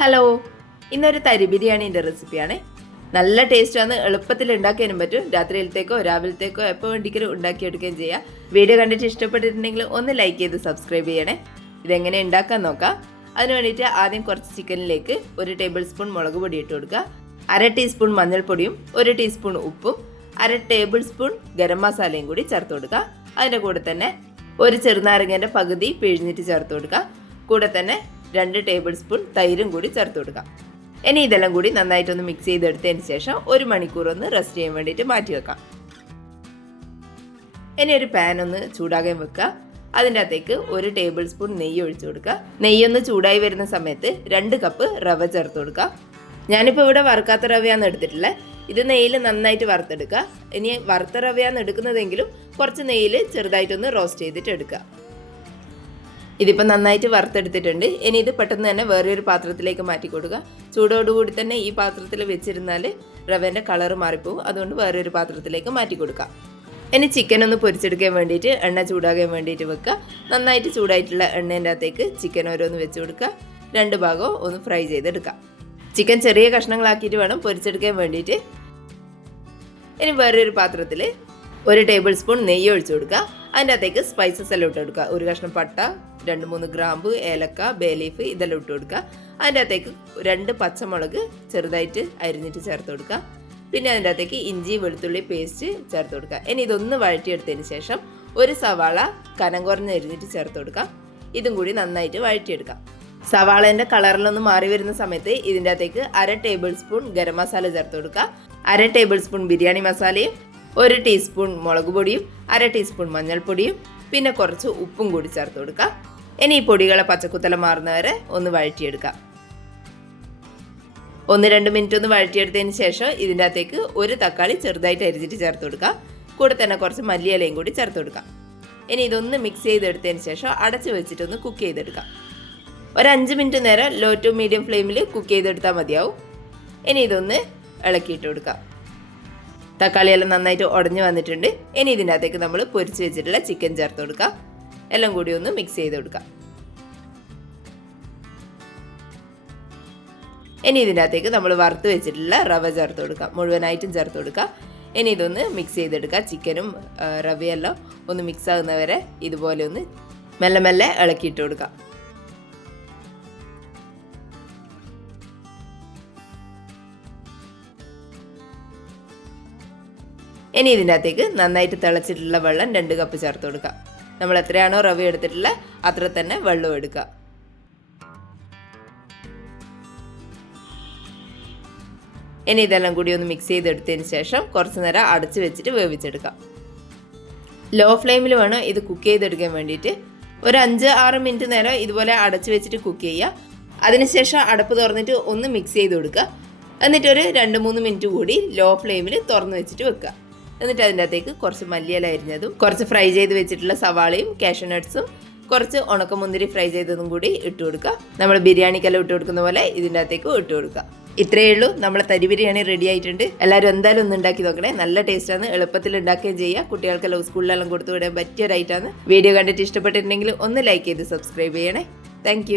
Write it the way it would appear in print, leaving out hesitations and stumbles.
Hello, ഇന്നൊരു തരി ബിരിയാണീൻ്റെ റെസിപ്പിയാണ്. നല്ല ടേസ്റ്റാണ്, എളുപ്പത്തിൽ ഉണ്ടാക്കാനും പറ്റും. രാത്രിയിലത്തേക്കോ രാവിലത്തേക്കോ എപ്പോൾ വേണ്ടിക്കലും ഉണ്ടാക്കിയെടുക്കുകയും ചെയ്യാം. വീഡിയോ കണ്ടിട്ട് ഇഷ്ടപ്പെട്ടിട്ടുണ്ടെങ്കിൽ ഒന്ന് ലൈക്ക് ചെയ്ത് സബ്സ്ക്രൈബ് ചെയ്യണേ. ഇതെങ്ങനെ ഉണ്ടാക്കാൻ നോക്കാം. അതിന് വേണ്ടിയിട്ട് ആദ്യം കുറച്ച് ചിക്കനിലേക്ക് 1 ടേബിൾ സ്പൂൺ മുളക് പൊടി ഇട്ട് കൊടുക്കുക, 1/2 ടീസ്പൂൺ മഞ്ഞൾപ്പൊടിയും 1 ടീസ്പൂൺ ഉപ്പും 1/2 ടേബിൾ സ്പൂൺ ഗരം മസാലയും കൂടി ചേർത്ത് കൊടുക്കുക. അതിൻ്റെ കൂടെ തന്നെ 1 ചെറുനാരങ്ങേൻ്റെ പകുതി പിഴിഞ്ഞിട്ട് ചേർത്ത് കൊടുക്കുക. കൂടെ തന്നെ 2 ടേബിൾ സ്പൂൺ തൈരും കൂടി ചേർത്ത് കൊടുക്കാം. ഇനി ഇതെല്ലാം കൂടി നന്നായിട്ടൊന്ന് മിക്സ് ചെയ്തെടുത്തതിന് ശേഷം 1 മണിക്കൂർ ഒന്ന് റെസ്റ്റ് ചെയ്യാൻ വേണ്ടിയിട്ട് മാറ്റി വെക്കാം. ഇനി ഒരു പാൻ ഒന്ന് ചൂടാകാൻ വെക്കുക. അതിൻ്റെ അകത്തേക്ക് 1 ടേബിൾ സ്പൂൺ നെയ്യ് ഒഴിച്ചു കൊടുക്കുക. നെയ്യൊന്ന് ചൂടായി വരുന്ന സമയത്ത് 2 കപ്പ് റവ ചേർത്ത് കൊടുക്കുക. ഞാനിപ്പോൾ ഇവിടെ വറുക്കാത്ത റവയാണ് എടുത്തിട്ടുള്ളത്. ഇത് നെയ്യിൽ നന്നായിട്ട് വറുത്തെടുക്കുക. ഇനി വറുത്ത റവയാണ് എടുക്കുന്നതെങ്കിലും കുറച്ച് നെയ്യിൽ ചെറുതായിട്ടൊന്ന് റോസ്റ്റ് ചെയ്തിട്ട് എടുക്കുക. ഇതിപ്പോൾ നന്നായിട്ട് വറുത്തെടുത്തിട്ടുണ്ട്. ഇനി ഇത് പെട്ടെന്ന് തന്നെ വേറൊരു പാത്രത്തിലേക്ക് മാറ്റി കൊടുക്കുക. ചൂടോടുകൂടി തന്നെ ഈ പാത്രത്തിൽ വെച്ചിരുന്നാൽ റവേൻ്റെ കളറ് മാറിപ്പോവും. അതുകൊണ്ട് വേറൊരു പാത്രത്തിലേക്ക് മാറ്റി കൊടുക്കുക. ഇനി ചിക്കൻ ഒന്ന് പൊരിച്ചെടുക്കാൻ വേണ്ടിയിട്ട് എണ്ണ ചൂടാകാൻ വേണ്ടിയിട്ട് വെക്കുക. നന്നായിട്ട് ചൂടായിട്ടുള്ള എണ്ണേൻ്റെ അകത്തേക്ക് ചിക്കൻ ഓരോന്ന് വെച്ച് കൊടുക്കുക. 2 ഭാഗവും ഒന്ന് ഫ്രൈ ചെയ്തെടുക്കുക. ചിക്കൻ ചെറിയ കഷ്ണങ്ങളാക്കിയിട്ട് വേണം പൊരിച്ചെടുക്കാൻ വേണ്ടിയിട്ട്. ഇനി വേറൊരു പാത്രത്തിൽ 1 ടേബിൾ സ്പൂൺ നെയ്യ് ഒഴിച്ചു കൊടുക്കുക. അതിൻ്റെ അകത്തേക്ക് സ്പൈസസ് എല്ലാം ഇട്ട് കൊടുക്കുക. 1 കഷ്ണം പട്ട, 2-3 ഗ്രാമ്പ്, ഏലക്ക, ബേ ലീഫ് ഇതെല്ലാം ഇട്ട് കൊടുക്കുക. അതിൻ്റെ അകത്തേക്ക് 2 പച്ചമുളക് ചെറുതായിട്ട് അരിഞ്ഞിട്ട് ചേർത്ത് കൊടുക്കുക. പിന്നെ അതിൻ്റെ അകത്തേക്ക് ഇഞ്ചി വെളുത്തുള്ളി പേസ്റ്റ് ചേർത്ത് കൊടുക്കുക. ഇനി ഇതൊന്ന് വഴറ്റിയെടുത്തതിന് ശേഷം 1 സവാള കനം കുറഞ്ഞ് അരിഞ്ഞിട്ട് ചേർത്ത് കൊടുക്കുക. ഇതും കൂടി നന്നായിട്ട് വഴറ്റിയെടുക്കാം. സവാളേൻ്റെ കളറിലൊന്ന് മാറി വരുന്ന സമയത്ത് ഇതിൻ്റെ അകത്തേക്ക് 1/2 ടേബിൾ സ്പൂൺ ഗരം മസാല ചേർത്ത് കൊടുക്കുക. 1/2 ടേബിൾ സ്പൂൺ ബിരിയാണി മസാലയും 1 ടീസ്പൂൺ മുളക് പൊടിയും 1/2 ടീസ്പൂൺ മഞ്ഞൾപ്പൊടിയും പിന്നെ കുറച്ച് ഉപ്പും കൂടി ചേർത്ത് കൊടുക്കുക. ഇനി ഈ പൊടികളെ പച്ചക്കുത്തല മാറുന്നവരെ ഒന്ന് വഴറ്റിയെടുക്കാം. 1-2 മിനിറ്റ് ഒന്ന് വഴറ്റിയെടുത്തതിന് ശേഷം ഇതിൻ്റെ അകത്തേക്ക് 1 തക്കാളി ചെറുതായിട്ട് അരിഞ്ഞിട്ട് ചേർത്ത് കൊടുക്കുക. കൂടെ തന്നെ കുറച്ച് മല്ലിയിലയും കൂടി ചേർത്ത് കൊടുക്കാം. ഇനി ഇതൊന്ന് മിക്സ് ചെയ്തെടുത്തതിന് ശേഷം അടച്ച് വെച്ചിട്ടൊന്ന് കുക്ക് ചെയ്തെടുക്കാം. ഒരു 5 മിനിറ്റ് നേരം ലോ ടു മീഡിയം ഫ്ലെയിമിൽ കുക്ക് ചെയ്തെടുത്താൽ മതിയാവും. ഇനി ഇതൊന്ന് ഇളക്കിയിട്ട് കൊടുക്കാം. തക്കാളിയെല്ലാം നന്നായിട്ട് ഉടഞ്ഞു വന്നിട്ടുണ്ട്. ഇനി ഇതിൻ്റെ അകത്തേക്ക് നമ്മൾ പൊരിച്ച് വെച്ചിട്ടുള്ള ചിക്കൻ ചേർത്ത് കൊടുക്കാം. എല്ലാം കൂടി ഒന്ന് മിക്സ് ചെയ്ത് കൊടുക്കാം. ഇനി ഇതിൻ്റെ അകത്തേക്ക് നമ്മൾ വറുത്ത് വെച്ചിട്ടുള്ള റവ ചേർത്ത് കൊടുക്കാം. മുഴുവനായിട്ടും ചേർത്ത് കൊടുക്കാം. ഇനി ഇതൊന്ന് മിക്സ് ചെയ്തെടുക്കാം. ചിക്കനും റവയെല്ലാം ഒന്ന് മിക്സ് ആകുന്നവരെ ഇതുപോലെ ഒന്ന് മെല്ലെ മെല്ലെ ഇളക്കിയിട്ട് കൊടുക്കാം. ഇനി ഇതിൻ്റെ അകത്തേക്ക് നന്നായിട്ട് തിളച്ചിട്ടുള്ള വെള്ളം 2 കപ്പ് ചേർത്ത് കൊടുക്കുക. നമ്മൾ എത്രയാണോ റവ എടുത്തിട്ടുള്ളത് അത്ര തന്നെ വെള്ളം എടുക്കുക. ഇനി ഇതെല്ലാം കൂടി ഒന്ന് മിക്സ് ചെയ്തെടുത്തതിന് ശേഷം കുറച്ച് നേരം അടച്ച് വെച്ചിട്ട് വേവിച്ചെടുക്കാം. ലോ ഫ്ലെയിമിൽ വേണം ഇത് കുക്ക് ചെയ്തെടുക്കാൻ വേണ്ടിയിട്ട്. ഒരു 5-6 മിനിറ്റ് നേരം ഇതുപോലെ അടച്ച് വെച്ചിട്ട് കുക്ക് ചെയ്യുക. അതിനുശേഷം അടപ്പ് തുറന്നിട്ട് ഒന്ന് മിക്സ് ചെയ്ത് കൊടുക്കുക. എന്നിട്ടൊരു 2-3 മിനിറ്റ് കൂടി ലോ ഫ്ലെയിമിൽ തുറന്ന് വെച്ചിട്ട് വെക്കുക. എന്നിട്ട് അതിൻ്റെ അകത്തേക്ക് കുറച്ച് മല്ലിയില അരിഞ്ഞതും കുറച്ച് ഫ്രൈ ചെയ്ത് വെച്ചിട്ടുള്ള സവാളയും കാഷ്യൂ നട്ട്സും കുറച്ച് ഉണക്കമുന്തിരി ഫ്രൈ ചെയ്തതും കൂടി ഇട്ട് കൊടുക്കുക. നമ്മൾ ബിരിയാണിക്കെല്ലാം ഇട്ട് കൊടുക്കുന്ന പോലെ ഇതിൻ്റെ അകത്തേക്ക് ഇട്ട് കൊടുക്കുക. ഇത്രയേ ഉള്ളൂ, നമ്മളെ തരി ബിരിയാണി റെഡി ആയിട്ടുണ്ട്. എല്ലാവരും എന്തായാലും ഒന്ന് ഉണ്ടാക്കി നോക്കണേ. നല്ല ടേസ്റ്റാണ്, എളുപ്പത്തിൽ ഉണ്ടാക്കുകയും ചെയ്യുക. കുട്ടികൾക്കെല്ലാം സ്കൂളിലെല്ലാം കൊടുത്തു വിടാൻ പറ്റിയ ഒരു ഐറ്റമാണ്. വീഡിയോ കണ്ടിട്ട് ഇഷ്ടപ്പെട്ടിട്ടുണ്ടെങ്കിൽ ഒന്ന് ലൈക്ക് ചെയ്ത് സബ്സ്ക്രൈബ് ചെയ്യണേ. താങ്ക്